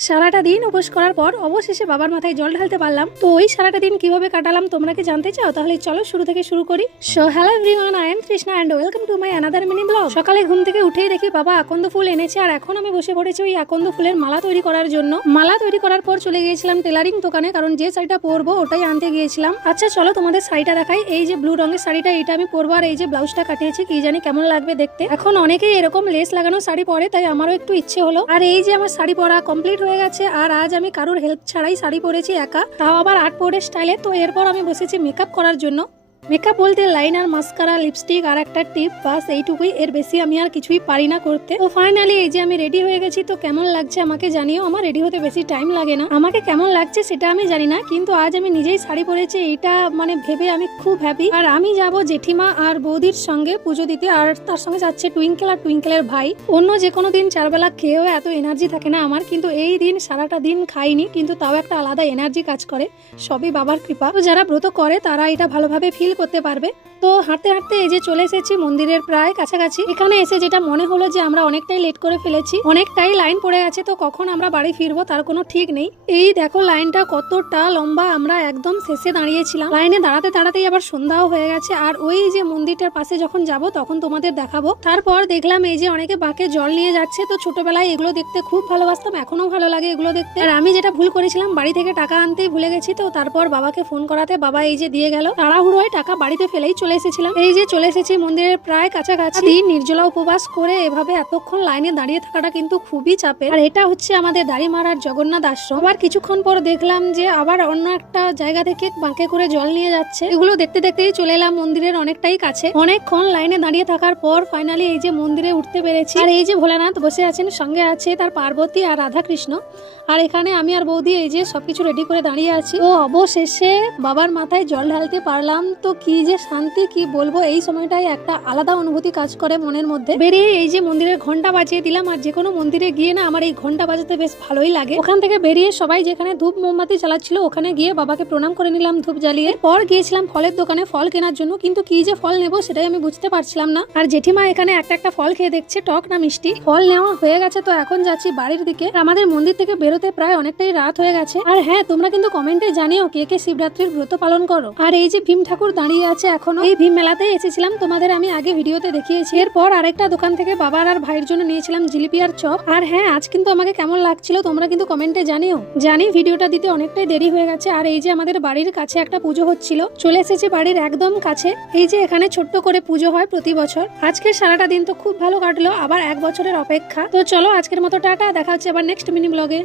সারাটা দিন উপোস করার পর অবশেষে বাবার মাথায় জল ঢালতে পারলাম। তো ওই সারাটা দিন কিভাবে কাটালাম তোমরা কি জানতে চাও? তাহলে চলো শুরু থেকে শুরু করি। So hello everyone, I am Trishna and welcome to my another mini blog. সকালে ঘুম থেকে উঠেই দেখি বাবা আকন্দ ফুল এনেছে, আর এখন আমি বসে পড়েছি ওই আকন্দ ফুলের মালা তৈরি করার জন্য। মালা তৈরি করার পর চলে গিয়েছিলাম টেলারিং দোকানে, কারণ যে শাড়িটা পরবো ওটাই আনতে গিয়েছিলাম। আচ্ছা চলো তোমাদের শাড়িটা দেখাই। এই যে ব্লু রঙের শাড়িটা, এটা আমি পরবো, আর এই যে ব্লাউজটা কাটিয়েছি, কি জানি কেমন লাগবে দেখতে। এখন অনেকেই এরকম লেস লাগানো শাড়ি পরে, তাই আমারও একটু ইচ্ছে হলো। আর এই যে আমার শাড়ি পরা কমপ্লিট হয়ে গেছে, আর আজ আমি কারোর হেল্প ছাড়াই শাড়ি পরেছি একা, তাও আবার আর্ট বোর্ডের স্টাইলে। তো এরপর আমি বসেছি মেকআপ করার জন্য। মেকআপ বলতে লাইনার, মাস্কারা, লিপস্টিক আর একটা টিপ, বাস এইটুকুই। এর বেশি আমি আর কিছুই পারি না করতে। তো ফাইনালি এই যে আমি রেডি হয়ে গেছি। তো কেমন লাগছে আমাকে জানিও। আমার রেডি হতে বেশি টাইম লাগে না। আমাকে কেমন লাগছে সেটা আমি জানি না, কিন্তু আজ আমি নিজেই শাড়ি পরেছি, এইটা মানে ভেবে আমি খুব হ্যাপি। আর আমি যাব জেঠিমা আর বৌদির সঙ্গে পুজো দিতে, আর তার সঙ্গে যাচ্ছে টুইঙ্কেল আর টুইঙ্কেলের ভাই। অন্য যে কোনো দিন চারবেলা খেয়েও এত এনার্জি থাকে না আমার, কিন্তু এই দিন সারাটা দিন খাইনি, কিন্তু তাও একটা আলাদা এনার্জি কাজ করে। সবই বাবার কৃপা। তো যারা ব্রত করে তারা এটা ভালোভাবে ফিল করতে পারবে। তো হাঁটতে হাঁটতে এই যে চলে এসেছি মন্দিরের প্রায় কাছাকাছি। এখানে এসে যেটা মনে হলো যে আমরা অনেকটাই লেট করে ফেলেছি, অনেকটাই লাইন পড়ে আছে। তো কখন আমরা বাড়ি ফিরবো তার কোনো ঠিক নেই। এই দেখো লাইনটা কতটা লম্বা, আমরা একদম শেষে দাঁড়িয়েছিলাম। লাইনে দাঁড়াতে দাঁড়াতেই আবার সন্ধ্যাও হয়ে গেছে। আর ওই যে মন্দিরটার পাশে যখন যাব তখন তোমাদের দেখাবো। তারপর দেখলাম এই যে অনেকে বাঁকে জল নিয়ে যাচ্ছে। তো ছোটবেলায় এগুলো দেখতে খুব ভালোবাসতাম, এখনো ভালো লাগে এগুলো দেখতে। আর আমি যেটা ভুল করেছিলাম, বাড়ি থেকে টাকা আনতেই ভুলে গেছি। তো তারপর বাবাকে ফোন করাতে বাবা এই যে দিয়ে গেল। তাড়াহুড়োয় টাকা বাড়িতে ফেলেই চলে এসেছিলাম। এই যে চলে এসেছি মন্দিরের প্রায় কাছাকাছি। নির্জলা উপবাস করে এভাবে এতক্ষণ লাইনে দাঁড়িয়ে থাকাটা কিন্তু খুবই চাপের। আর এটা হচ্ছে আমাদের দাড়িমারার জগন্নাথ আশ্রম। আবার কিছুক্ষণ পর দেখলাম যে আবার অন্য একটা জায়গা থেকে বাঁকে করে জল নিয়ে যাচ্ছে। এগুলো দেখতে দেখতেই চলে এলাম মন্দিরের অনেকটাই কাছে। অনেকক্ষণ লাইনে দাঁড়িয়ে থাকার পর ফাইনালি এই যে মন্দিরে উঠতে পেরেছি। আর এই যে ভোলানাথ বসে আছেন, সঙ্গে আছে তার পার্বতী আর রাধা কৃষ্ণ। আর এখানে আমি আর বৌদি এই যে সবকিছু রেডি করে দাঁড়িয়ে আছি। ও অবশেষে বাবার মাথায় জল ঢালতে পারলাম। তো কি যে শান্তি, কি বলবো। এই সময়টাই একটা আলাদা অনুভূতি কাজ করে মনের মধ্যে। বেরিয়ে এই যে মন্দিরের ঘন্টা বাজিয়ে দিলাম। আর যে কোনো মন্দিরে গিয়ে না আমার এই ঘন্টা বাজাতে বেশ ভালোই লাগে। ওখান থেকে বেরিয়ে সবাই যেখানে ধূপ মোমবাতি জ্বালাচ্ছিল ওখানে গিয়ে বাবাকে প্রণাম করে নিলাম ধূপ জ্বালিয়ে। পর গিয়েছিলাম ফলের দোকানে ফল কেনার জন্য, কিন্তু কি যে ফল নেবো সেটাই আমি বুঝতে পারছিলাম না। আর জেঠিমা এখানে একটা একটা ফল খেয়ে দেখছে টক না মিষ্টি। ফল নেওয়া হয়ে গেছে, তো এখন যাচ্ছি বাড়ির দিকে। আমাদের মন্দির থেকে বেরোতে প্রায় অনেকটাই রাত হয়ে গেছে। আর হ্যাঁ, তোমরা কিন্তু কমেন্টে জানিও কে কে শিবরাত্রির ব্রত পালন করো। আর এই যে ভীম ঠাকুর দাঁড়িয়ে আছে এখনো, এই ভীম মেলাতেই এসেছিলাম, তোমাদের আমি আগে ভিডিওতে দেখিয়েছি। এরপর আরেকটা দোকান থেকে বাবার আর ভাইয়ের জন্য নিয়েছিলাম জিলিপি আর চপ। আর হ্যাঁ, আজ কিন্তু আমাকে কেমন লাগছিল তোমরা কিন্তু কমেন্টে জানিও। জানি ভিডিওটা দিতে অনেকটাই দেরি হয়ে গেছে। আর এই যে আমাদের বাড়ির কাছে একটা পুজো হচ্ছিল, চলে এসেছি বাড়ির একদম কাছে। এই যে এখানে ছোট্ট করে পুজো হয় প্রতি বছর। আজকে সারাটা দিন তো খুব ভালো কাটলো, আবার এক বছরের অপেক্ষা। তো চলো আজকের মতো টাটা, দেখা হচ্ছে আবার নেক্সট মিনি ব্লগে।